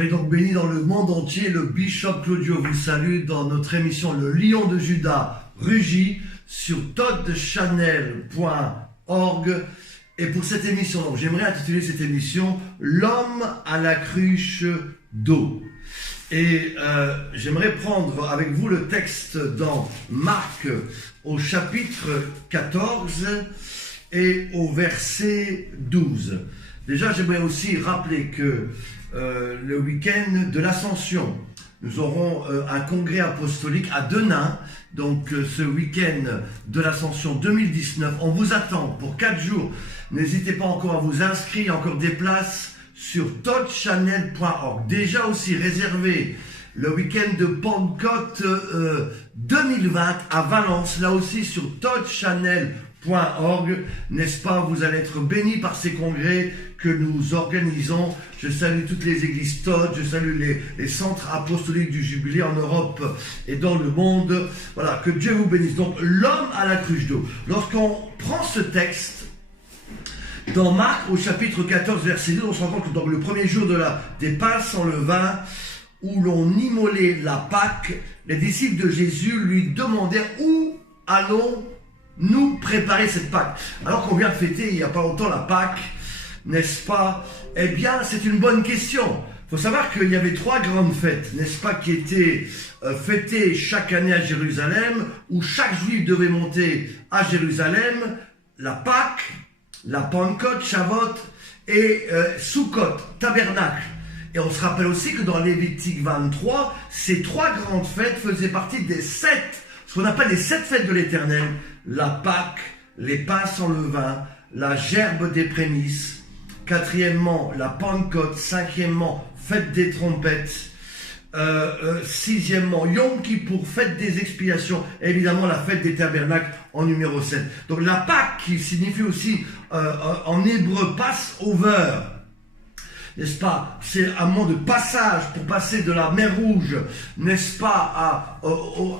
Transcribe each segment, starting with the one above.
Et donc béni dans le monde entier, le Bishop Claudio vous salue dans notre émission Le Lion de Juda rugit sur toddchannel.org. Et pour cette émission, donc, j'aimerais intituler cette émission L'homme à la cruche d'eau. Et j'aimerais prendre avec vous le texte dans Marc au chapitre 14 et au verset 12. Déjà, j'aimerais aussi rappeler que le week-end de l'Ascension, nous aurons un congrès apostolique à Denain. Donc ce week-end de l'Ascension 2019, on vous attend pour 4 jours. N'hésitez pas encore à vous inscrire, il y a encore des places sur toddchannel.org. Déjà aussi réservé le week-end de Pentecôte 2020 à Valence, là aussi sur toddchannel.org. N'est-ce pas, vous allez être bénis par ces congrès que nous organisons. Je salue toutes les églises Todd, je salue les centres apostoliques du Jubilé en Europe et dans le monde. Voilà, que Dieu vous bénisse. Donc, l'homme à la cruche d'eau. Lorsqu'on prend ce texte, dans Marc, au chapitre 14, verset 2, on se rend compte que dans le premier jour des Pâques sans levain, où l'on immolait la Pâque, les disciples de Jésus lui demandèrent où allons-nous préparer cette Pâque. Alors qu'on vient de fêter il n'y a pas longtemps la Pâque, n'est-ce pas? Eh bien, c'est une bonne question. Il faut savoir qu'il y avait 3 grandes fêtes, n'est-ce pas, qui étaient fêtées chaque année à Jérusalem, où chaque juif devait monter à Jérusalem: la Pâque, la Pentecôte, Shavuot et Sukkot, tabernacle. Et on se rappelle aussi que dans Lévitique 23, ces 3 grandes fêtes faisaient partie des 7, ce qu'on appelle les 7 fêtes de l'Éternel: la Pâque, les pains sans levain, la gerbe des prémices, 4e, la Pentecôte, 5e, fête des trompettes, 6e, Yom Kippour, fête des expiations, et évidemment la fête des tabernacles en numéro 7. Donc la Pâque, qui signifie aussi en hébreu Passover, n'est-ce pas, c'est un moment de passage pour passer de la mer Rouge, n'est-ce pas,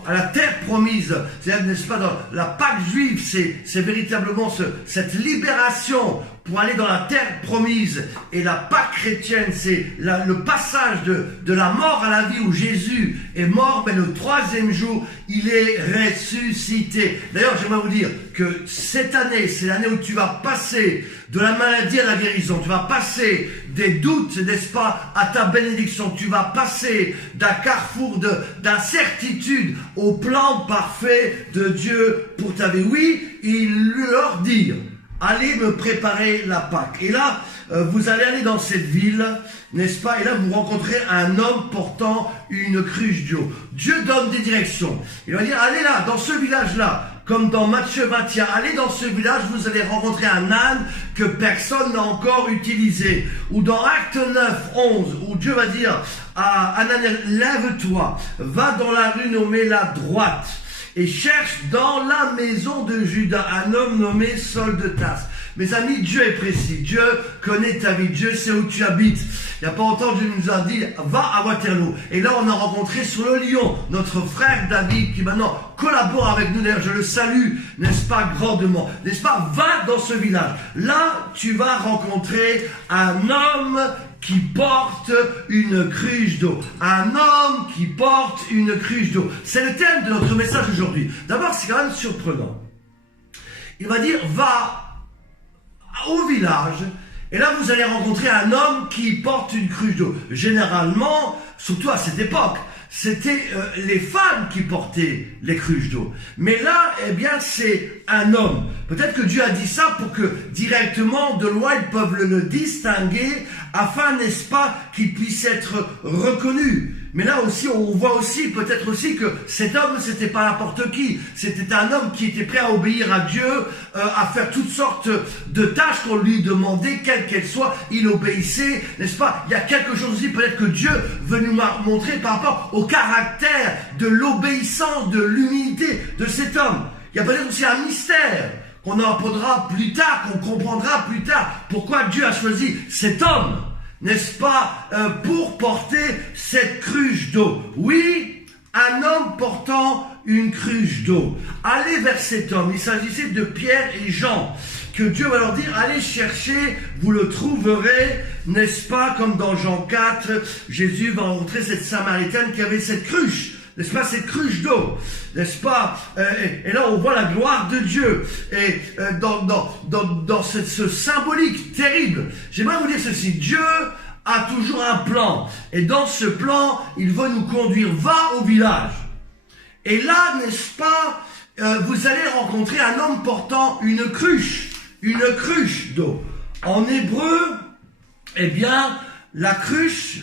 à la terre promise. C'est-à-dire, n'est-ce pas, dans la Pâque juive, c'est véritablement cette libération pour aller dans la terre promise. Et la Pâque chrétienne, c'est le passage de la mort à la vie, où Jésus est mort, mais le 3e jour, il est ressuscité. D'ailleurs, j'aimerais vous dire que cette année, c'est l'année où tu vas passer de la maladie à la guérison. Tu vas passer des doutes, n'est-ce pas, à ta bénédiction. Tu vas passer d'un carrefour d'incertitude au plan parfait de Dieu pour ta vie. Oui, il leur dit: allez me préparer la Pâque. Et là, vous allez aller dans cette ville, n'est-ce pas? Et là, vous rencontrez un homme portant une cruche d'eau. Dieu donne des directions. Il va dire: allez là, dans ce village-là. Comme dans Matthieu 21, allez dans ce village, vous allez rencontrer un âne que personne n'a encore utilisé. Ou dans Acte 9, 11, où Dieu va dire à Ananias: lève-toi, va dans la rue nommée la droite, et cherche dans la maison de Judas un homme nommé Saul de Tarse. Mes amis, Dieu est précis. Dieu connaît ta vie. Dieu sait où tu habites. Il n'y a pas longtemps, Dieu nous a dit: va à Waterloo. Et là, on a rencontré sur le Lion notre frère David, qui maintenant collabore avec nous. D'ailleurs, je le salue, n'est-ce pas, grandement. N'est-ce pas? Va dans ce village. Là, tu vas rencontrer un homme qui porte une cruche d'eau. Un homme qui porte une cruche d'eau. C'est le thème de notre message aujourd'hui. D'abord, c'est quand même surprenant. Il va dire: va au village, et là vous allez rencontrer un homme qui porte une cruche d'eau. Généralement, surtout à cette époque, c'était les femmes qui portaient les cruches d'eau. Mais là, eh bien, c'est un homme. Peut-être que Dieu a dit ça pour que directement, de loin, ils peuvent le distinguer, afin, n'est-ce pas, qu'il puisse être reconnu. Mais là aussi, on voit aussi, peut-être aussi, que cet homme, c'était pas n'importe qui. C'était un homme qui était prêt à obéir à Dieu, à faire toutes sortes de tâches qu'on lui demandait, quelles qu'elles soient. Il obéissait, n'est-ce pas? Il y a quelque chose aussi, peut-être que Dieu veut nous montrer par rapport au caractère de l'obéissance, de l'humilité de cet homme. Il y a peut-être aussi un mystère qu'on apprendra plus tard, qu'on comprendra plus tard. Pourquoi Dieu a choisi cet homme, n'est-ce pas, pour porter cette cruche d'eau. Oui, un homme portant une cruche d'eau. Allez vers cet homme. Il s'agissait de Pierre et Jean, que Dieu va leur dire: allez chercher, vous le trouverez, n'est-ce pas, comme dans Jean 4, Jésus va rencontrer cette Samaritaine qui avait cette cruche, n'est-ce pas, cette cruche d'eau, n'est-ce pas, et là on voit la gloire de Dieu, et dans ce symbolique terrible, j'aimerais vous dire ceci, Dieu a toujours un plan, et dans ce plan, il veut nous conduire, va au village, et là, n'est-ce pas, vous allez rencontrer un homme portant une cruche d'eau. En hébreu, eh bien, la cruche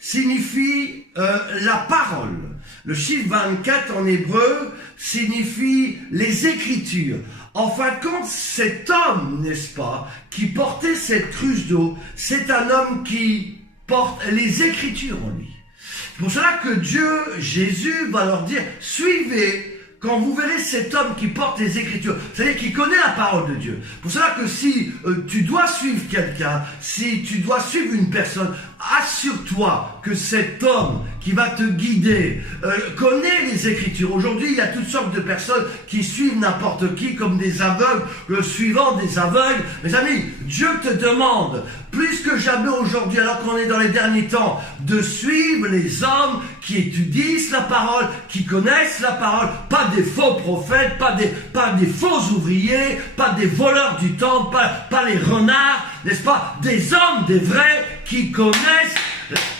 signifie la parole. Le chiffre 24 en hébreu signifie les Écritures. En fin de compte, cet homme, n'est-ce pas, qui portait cette cruche d'eau, c'est un homme qui porte les Écritures en lui. C'est pour cela que Dieu, Jésus, va leur dire, suivez. Quand vous verrez cet homme qui porte les Écritures, c'est-à-dire qui connaît la parole de Dieu. Pour cela que si tu dois suivre quelqu'un, si tu dois suivre une personne, assure-toi que cet homme qui va te guider connaît les Écritures. Aujourd'hui, il y a toutes sortes de personnes qui suivent n'importe qui comme des aveugles, le suivant des aveugles. Mes amis, Dieu te demande, plus que jamais aujourd'hui, alors qu'on est dans les derniers temps, de suivre les hommes qui étudient la parole, qui connaissent la parole, pas des faux prophètes, pas des faux ouvriers, pas des voleurs du temple, pas les renards, n'est-ce pas, des hommes, des vrais, qui connaissent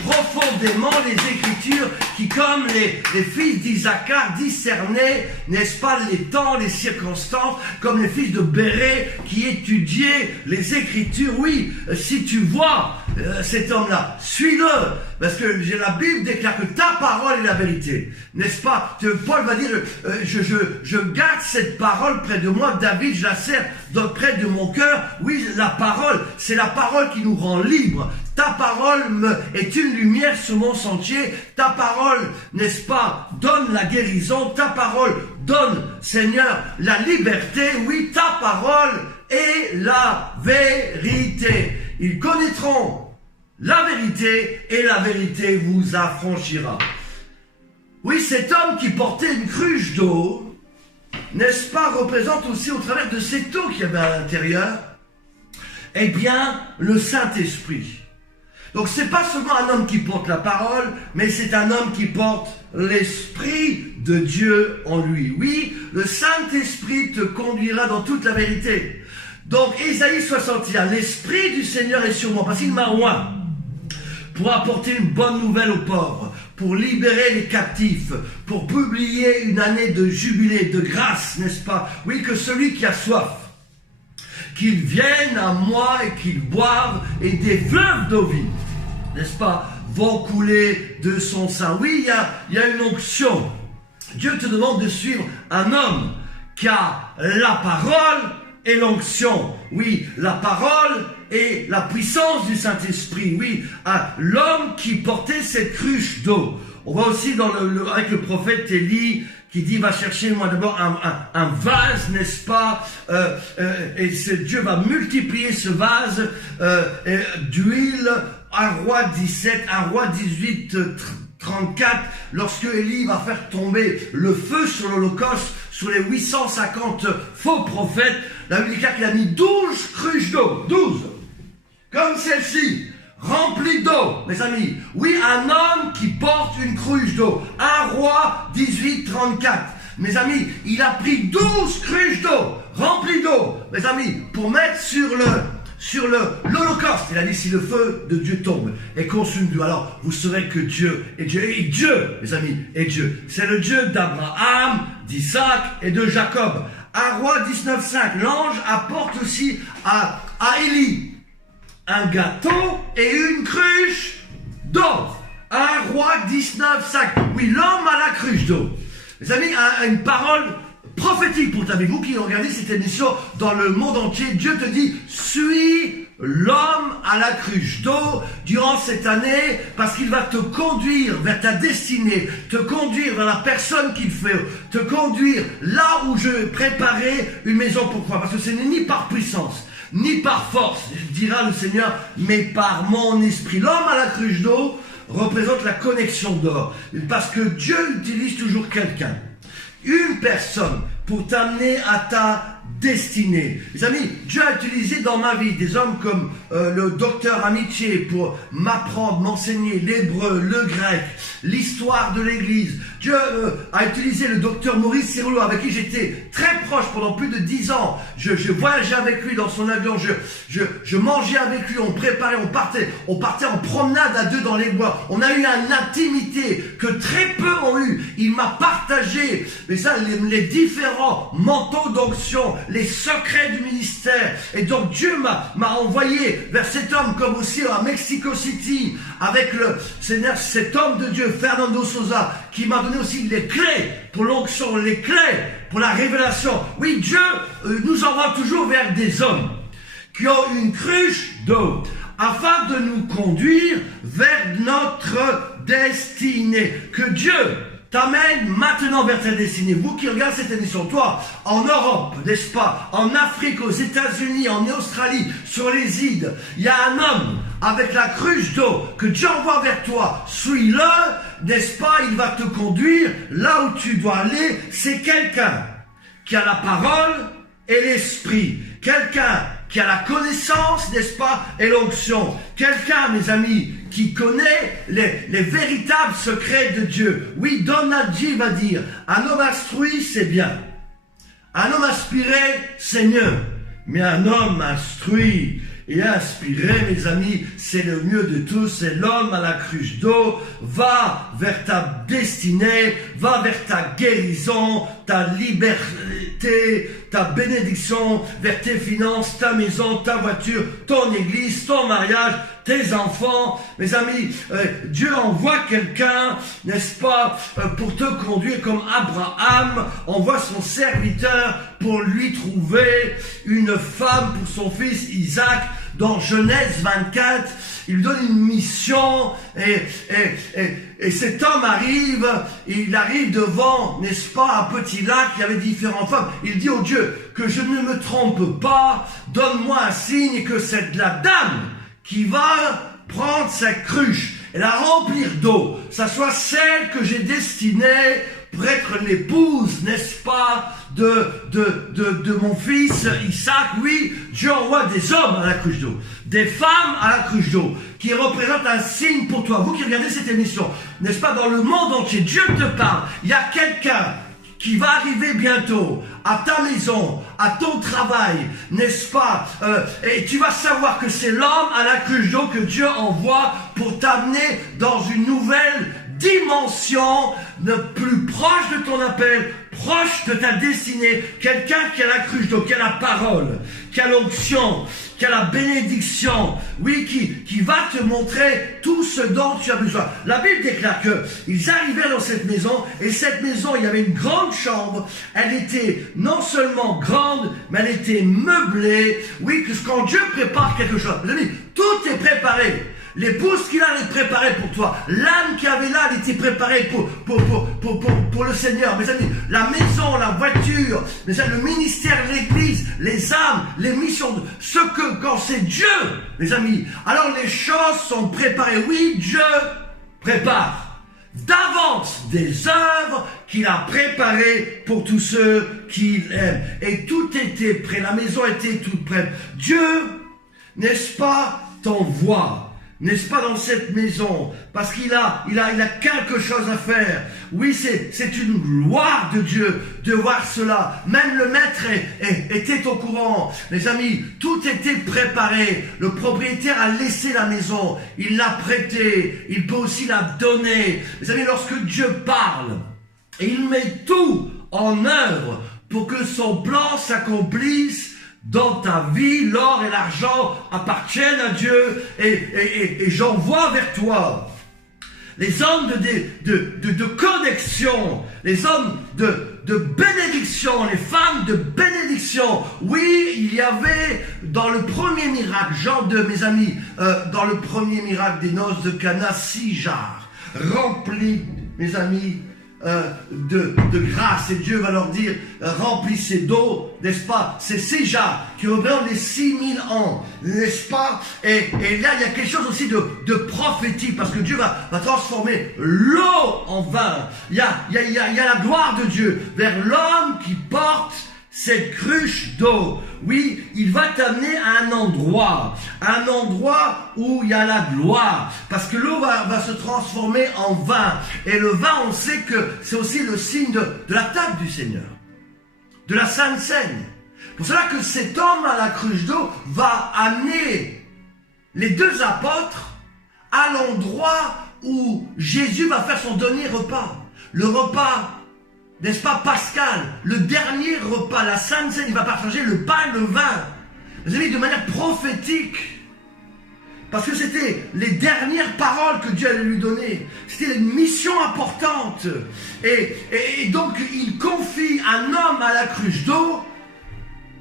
profondément les Écritures, qui comme les fils d'Isaacar discernaient, n'est-ce pas, les temps, les circonstances, comme les fils de Béré qui étudiaient les Écritures. Oui, si tu vois cet homme-là, suis-le, parce que la Bible déclare que ta parole est la vérité, n'est-ce pas? Paul va dire, je garde cette parole près de moi, David, je la serre près de mon cœur. Oui, la parole, c'est la parole qui nous rend libres. Ta parole est une lumière sur mon sentier. Ta parole, n'est-ce pas, donne la guérison. Ta parole donne, Seigneur, la liberté. Oui, ta parole est la vérité. Ils connaîtront la vérité et la vérité vous affranchira. Oui, cet homme qui portait une cruche d'eau, n'est-ce pas, représente aussi au travers de cette eau qu'il y avait à l'intérieur, eh bien, le Saint-Esprit. Donc c'est pas seulement un homme qui porte la parole, mais c'est un homme qui porte l'Esprit de Dieu en lui. Oui, le Saint-Esprit te conduira dans toute la vérité. Donc Ésaïe 61, l'Esprit du Seigneur est sur moi, parce qu'il m'a oint pour apporter une bonne nouvelle aux pauvres, pour libérer les captifs, pour publier une année de jubilé, de grâce, n'est-ce pas? Oui, que celui qui a soif, qu'il vienne à moi et qu'il boive, et des fleuves d'eau vive, n'est-ce pas, vont couler de son sein. Oui, il y a une onction. Dieu te demande de suivre un homme qui a la parole et l'onction. Oui, la parole et la puissance du Saint-Esprit. Oui, l'homme qui portait cette cruche d'eau. On voit aussi avec le prophète Élie qui dit, va chercher moi d'abord un vase, n'est-ce pas, et Dieu va multiplier ce vase d'huile, 1 Roi 17, 1 Roi 18, 34, lorsque Élie va faire tomber le feu sur l'Holocauste, sur les 850 faux prophètes, la Bible dit qu'il a mis 12 cruches d'eau, 12, comme celle-ci, remplie d'eau, mes amis. Oui, un homme qui porte une cruche d'eau. 1 Roi 18, 34. Mes amis, il a pris 12 cruches d'eau, remplies d'eau, mes amis, pour mettre sur l'Holocauste. Il a dit, si le feu de Dieu tombe et consume Dieu, alors vous saurez que Dieu est Dieu. Et Dieu, mes amis, est Dieu. C'est le Dieu d'Abraham, d'Isaac et de Jacob. 1 Roi 19, 5. L'ange apporte aussi à Élie un gâteau et une cruche d'eau. 1 Roi 19, 5. Oui, l'homme a la cruche d'eau. Mes amis, une parole prophétique pour ta vie. Vous qui regardez cette émission dans le monde entier, Dieu te dit, suis l'homme à la cruche d'eau durant cette année, parce qu'il va te conduire vers ta destinée, te conduire vers la personne qu'il fait, te conduire là où je vais préparer une maison pour toi. Parce que ce n'est ni par puissance, ni par force, dira le Seigneur, mais par mon esprit. L'homme à la cruche d'eau représente la connexion d'or, parce que Dieu utilise toujours quelqu'un, une personne, pour t'amener à ta destinée. Les amis, Dieu a utilisé dans ma vie des hommes comme le docteur Amitié pour m'apprendre, m'enseigner l'hébreu, le grec, l'histoire de l'Église. Dieu a utilisé le docteur Maurice Ciroulo avec qui j'étais très proche pendant plus de 10 ans. Je voyageais avec lui dans son avion, je mangeais avec lui, on préparait, on partait en promenade à deux dans les bois. On a eu une intimité que très peu ont eu. Il m'a partagé mais ça, les différents manteaux d'onction, les secrets du ministère. Et donc Dieu m'a envoyé vers cet homme, comme aussi à Mexico City, avec le Seigneur, cet homme de Dieu, Fernando Souza, qui m'a donné aussi les clés pour l'onction, les clés pour la révélation. Oui, Dieu nous envoie toujours vers des hommes qui ont une cruche d'eau, afin de nous conduire vers notre destinée. Que Dieu t'amène maintenant vers ta destinée. Vous qui regardez cette émission, toi, en Europe, n'est-ce pas, en Afrique, aux États-Unis, en Australie, sur les îles, il y a un homme avec la cruche d'eau que Dieu envoie vers toi. Suis-le, n'est-ce pas, il va te conduire là où tu dois aller. C'est quelqu'un qui a la parole et l'esprit. Quelqu'un qui a la connaissance, n'est-ce pas, et l'onction. Quelqu'un, mes amis, qui connaît les véritables secrets de Dieu. Oui, Don Nadji va dire, un homme instruit, c'est bien. Un homme inspiré, c'est mieux. Mais un homme instruit et inspiré, mes amis, c'est le mieux de tous. C'est l'homme à la cruche d'eau. Va vers ta destinée, va vers ta guérison, ta liberté, ta bénédiction, vers tes finances, ta maison, ta voiture, ton église, ton mariage, tes enfants. Mes amis, Dieu envoie quelqu'un, n'est-ce pas, pour te conduire comme Abraham envoie son serviteur pour lui trouver une femme pour son fils Isaac. Dans Genèse 24, il lui donne une mission et cet homme arrive, il arrive devant, n'est-ce pas, un petit lac, il y avait différentes femmes. Il dit au Dieu, que je ne me trompe pas, donne-moi un signe et que c'est la dame qui va prendre sa cruche et la remplir d'eau, ça soit celle que j'ai destinée pour être l'épouse, n'est-ce pas, de mon fils Isaac. Oui, Dieu envoie des hommes à la cruche d'eau, des femmes à la cruche d'eau, qui représentent un signe pour toi. Vous qui regardez cette émission, n'est-ce pas, dans le monde entier, Dieu te parle. Il y a quelqu'un qui va arriver bientôt à ta maison, à ton travail, n'est-ce pas, et tu vas savoir que c'est l'homme à la cruche d'eau que Dieu envoie pour t'amener dans une nouvelle dimension, plus proche de ton appel, proche de ta destinée. Quelqu'un qui a la cruche d'eau, qui a la parole, qui a l'onction, qui a la bénédiction, oui, qui va te montrer tout ce dont tu as besoin. La Bible déclare qu'ils arrivèrent dans cette maison, et cette maison, il y avait une grande chambre. Elle était non seulement grande, mais elle était meublée. Oui, que quand Dieu prépare quelque chose, vous savez, tout est préparé. L'épouse qu'il a, elle est préparée pour toi. L'âme qu'il avait là, elle était préparée pour le Seigneur. Mes amis, la maison, la voiture, mes amis, le ministère, l'église, les âmes, les missions, quand c'est Dieu, mes amis, alors les choses sont préparées. Oui, Dieu prépare d'avance des œuvres qu'il a préparées pour tous ceux qu'il aime. Et tout était prêt, la maison était toute prête. Dieu, n'est-ce pas, t'envoie, n'est-ce pas, dans cette maison, parce qu'il a quelque chose à faire. Oui, c'est une gloire de Dieu de voir cela. Même le maître était au courant. Les amis, tout était préparé. Le propriétaire a laissé la maison. Il l'a prêtée. Il peut aussi la donner. Les amis, lorsque Dieu parle, et il met tout en œuvre pour que son plan s'accomplisse dans ta vie, l'or et l'argent appartiennent à Dieu, et j'envoie vers toi les hommes de connexion, les hommes de bénédiction, les femmes de bénédiction. Oui, il y avait dans le premier miracle, Jean 2, mes amis, dans le premier miracle des noces de Cana, 6 jarres remplis, mes amis, de grâce, et Dieu va leur dire, remplissez d'eau, n'est-ce pas, c'est 6 jarres qui représentent les 6000 ans, n'est-ce pas, et là il y a quelque chose aussi de prophétique, parce que Dieu va transformer l'eau en vin. Il y a la gloire de Dieu vers l'homme qui porte cette cruche d'eau, oui, il va t'amener à un endroit où il y a la gloire, parce que l'eau va se transformer en vin, et le vin, on sait que c'est aussi le signe de la table du Seigneur, de la Sainte Seine. Pour cela que cet homme à la cruche d'eau va amener les deux apôtres à l'endroit où Jésus va faire son dernier repas, le repas, n'est-ce pas, pascal, le dernier repas, la Sainte Seine. Il va partager le pain et le vin, vous avez, de manière prophétique, parce que c'était les dernières paroles que Dieu allait lui donner. C'était une mission importante. Et donc, il confie un homme à la cruche d'eau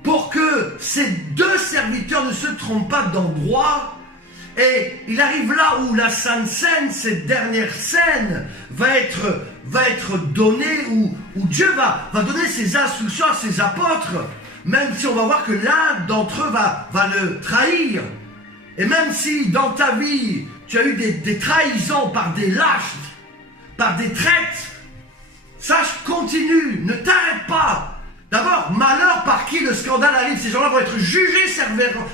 pour que ces deux serviteurs ne se trompent pas d'endroit. Et il arrive là où la Sainte Seine, cette dernière scène, va être donnée, où Dieu va donner ses instructions à ses apôtres, même si on va voir que l'un d'entre eux va le trahir. Et même si dans ta vie, tu as eu des trahisons par des lâches, par des traites, sache, continue, ne t'arrête pas. D'abord, malheur par qui le scandale arrive, ces gens-là vont être jugés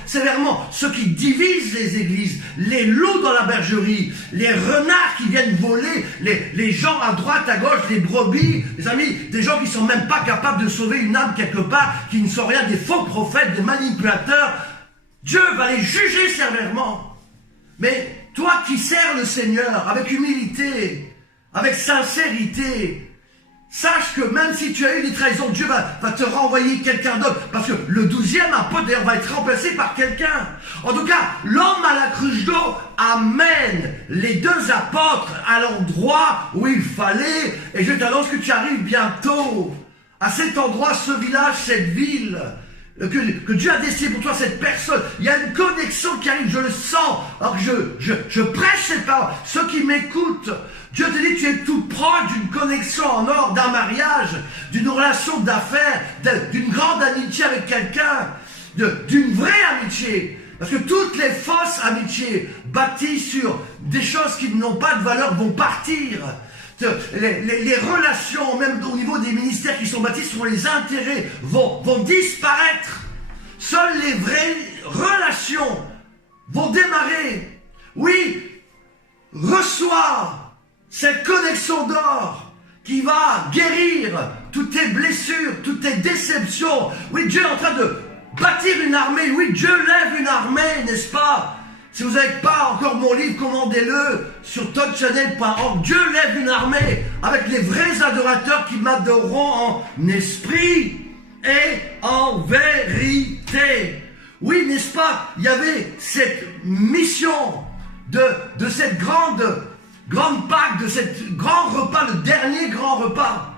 sévèrement. Ceux qui divisent les églises, les loups dans la bergerie, les renards qui viennent voler, les gens à droite, à gauche, les brebis, les amis, des gens qui ne sont même pas capables de sauver une âme quelque part, qui ne sont rien, des faux prophètes, des manipulateurs. Dieu va les juger sévèrement. Mais toi qui sers le Seigneur avec humilité, avec sincérité, sache que même si tu as eu des trahisons, Dieu va te renvoyer quelqu'un d'autre. Parce que le 12e apôtre, d'ailleurs, va être remplacé par quelqu'un. En tout cas, l'homme à la cruche d'eau amène les deux apôtres à l'endroit où il fallait. Et je t'annonce que tu arrives bientôt à cet endroit, ce village, cette ville, que Dieu a destiné pour toi, cette personne. Il y a une connexion qui arrive, je le sens. Alors que je prêche cette parole. Ceux qui m'écoutent, Dieu te dit, tu es tout proche d'une connexion en or, d'un mariage, d'une relation d'affaires, d'une grande amitié avec quelqu'un, d'une vraie amitié. Parce que toutes les fausses amitiés bâties sur des choses qui n'ont pas de valeur vont partir. Les relations, même au niveau des ministères qui sont bâtis sur les intérêts, vont disparaître. Seules les vraies relations vont démarrer. Oui, reçois cette connexion d'or qui va guérir toutes tes blessures, toutes tes déceptions. Oui, Dieu est en train de bâtir une armée. Oui, Dieu lève une armée, n'est-ce pas? Si vous n'avez pas encore mon livre, commandez-le sur touchchannel.org. Dieu lève une armée avec les vrais adorateurs qui m'adoreront en esprit et en vérité. Oui, n'est-ce pas? Il y avait cette mission de cette grande Pâque, de cet grand repas, le dernier grand repas.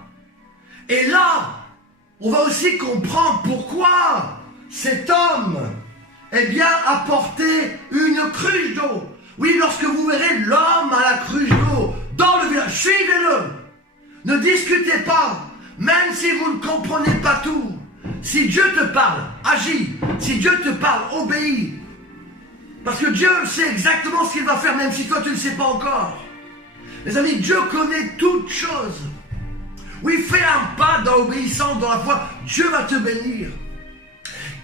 Et là, on va aussi comprendre pourquoi cet homme, eh bien, a porté une cruche d'eau. Oui, lorsque vous verrez l'homme à la cruche d'eau dans le village, suivez-le. Ne discutez pas, même si vous ne comprenez pas tout. Si Dieu te parle, agis. Si Dieu te parle, obéis. Parce que Dieu sait exactement ce qu'il va faire, même si toi tu ne le sais pas encore. Les amis, Dieu connaît toutes choses. Oui, fais un pas dans l'obéissance, dans la foi. Dieu va te bénir.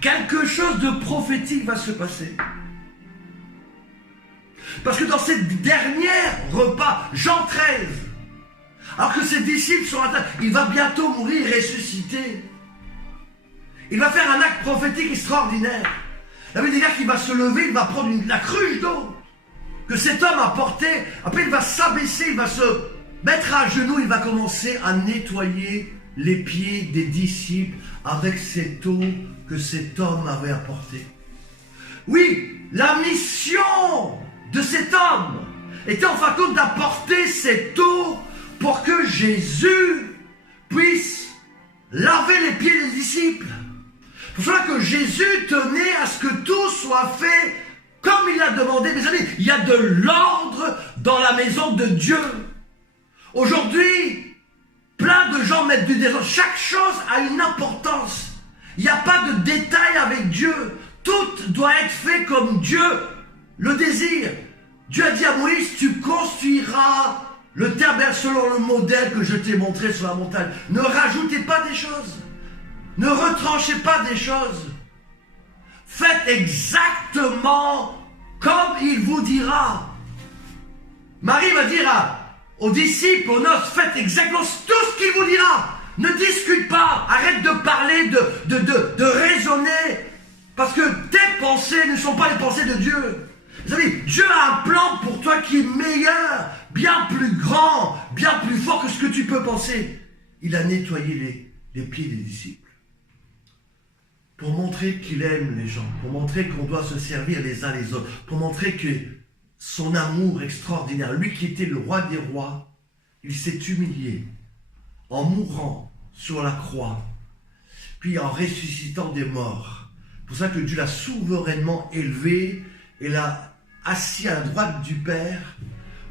Quelque chose de prophétique va se passer. Parce que dans cette dernière repas, Jean 13, alors que ses disciples sont à table, il va bientôt mourir, ressusciter. Il va faire un acte prophétique extraordinaire. Il y avait des gars qui va se lever, il va prendre la cruche d'eau que cet homme a portée. Après, il va s'abaisser, il va se mettre à genoux, il va commencer à nettoyer les pieds des disciples avec cette eau que cet homme avait apportée. Oui, la mission de cet homme était en fin de compte d'apporter cette eau pour que Jésus puisse laver les pieds des disciples. C'est pour cela que Jésus tenait à ce que tout soit fait comme il l'a demandé. Mes amis, il y a de l'ordre dans la maison de Dieu. Aujourd'hui, plein de gens mettent du désordre. Chaque chose a une importance. Il n'y a pas de détail avec Dieu. Tout doit être fait comme Dieu le désire. Dieu a dit à Moïse, tu construiras le tabernacle selon le modèle que je t'ai montré sur la montagne. Ne rajoutez pas des choses. Ne retranchez pas des choses. Faites exactement comme il vous dira. Marie va dire aux disciples, aux noces, faites exactement tout ce qu'il vous dira. Ne discute pas, arrête de parler, de raisonner, parce que tes pensées ne sont pas les pensées de Dieu. Vous savez, Dieu a un plan pour toi qui est meilleur, bien plus grand, bien plus fort que ce que tu peux penser. Il a nettoyé les pieds des disciples pour montrer qu'il aime les gens, pour montrer qu'on doit se servir les uns les autres, pour montrer que son amour extraordinaire, lui qui était le roi des rois, il s'est humilié en mourant sur la croix, puis en ressuscitant des morts. C'est pour ça que Dieu l'a souverainement élevé et l'a assis à la droite du Père.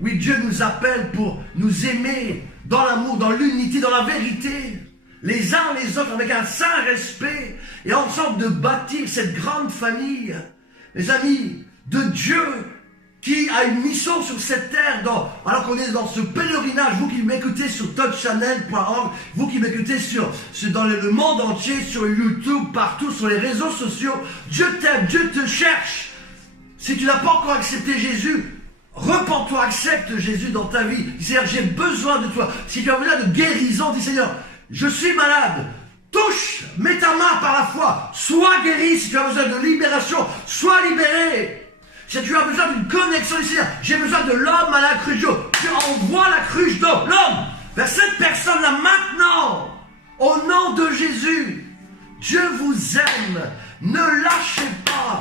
Oui, Dieu nous appelle pour nous aimer dans l'amour, dans l'unité, dans la vérité, les uns les autres, avec un saint respect, et ensemble de bâtir cette grande famille, mes amis, de Dieu, qui a une mission sur cette terre, alors qu'on est dans ce pèlerinage, vous qui m'écoutez sur touchchannel.org, vous qui m'écoutez dans le monde entier, sur YouTube, partout, sur les réseaux sociaux, Dieu t'aime, Dieu te cherche. Si tu n'as pas encore accepté Jésus, repens-toi, accepte Jésus dans ta vie. Dis Seigneur, j'ai besoin de toi. Si tu as besoin de guérison, dis Seigneur, je suis malade. Touche, mets ta main par la foi, sois guéri. Si tu as besoin de libération, sois libéré. Si tu as besoin d'une connexion, dis Seigneur, j'ai besoin de l'homme à la cruche d'eau. Tu envoies la cruche d'eau, l'homme, vers cette personne-là maintenant. Au nom de Jésus, Dieu vous aime. Ne lâchez pas.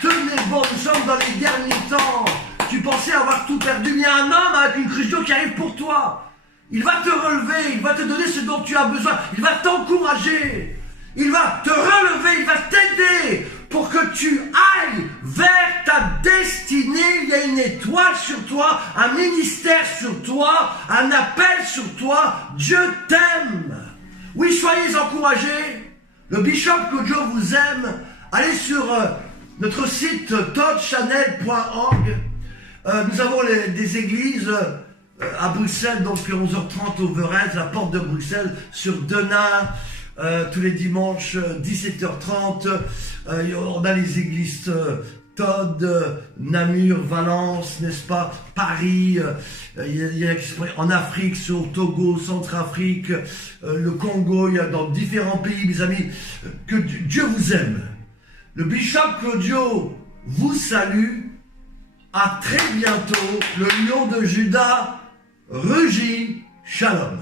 Tenez bon, nous sommes dans les derniers temps. Tu pensais avoir tout perdu. Il y a un homme avec une cruche d'eau qui arrive pour toi. Il va te relever, il va te donner ce dont tu as besoin. Il va t'encourager. Il va te relever, il va t'aider pour que tu ailles vers ta destinée. Il y a une étoile sur toi, un ministère sur toi, un appel sur toi. Dieu t'aime. Oui, soyez encouragés. Le bishop Kojo vous aime. Allez sur notre site touchchannel.org. Nous avons des églises à Bruxelles, donc 11h30 au Verez, la porte de Bruxelles, sur Denain, tous les dimanches 17h30. On a les églises Todd, Namur, Valence, n'est-ce pas, Paris, en Afrique, sur Togo, Centrafrique, le Congo, il y a dans différents pays, mes amis. Que Dieu vous aime. Le bishop Claudio vous salue. À très bientôt. Le lion de Juda rugit. Shalom.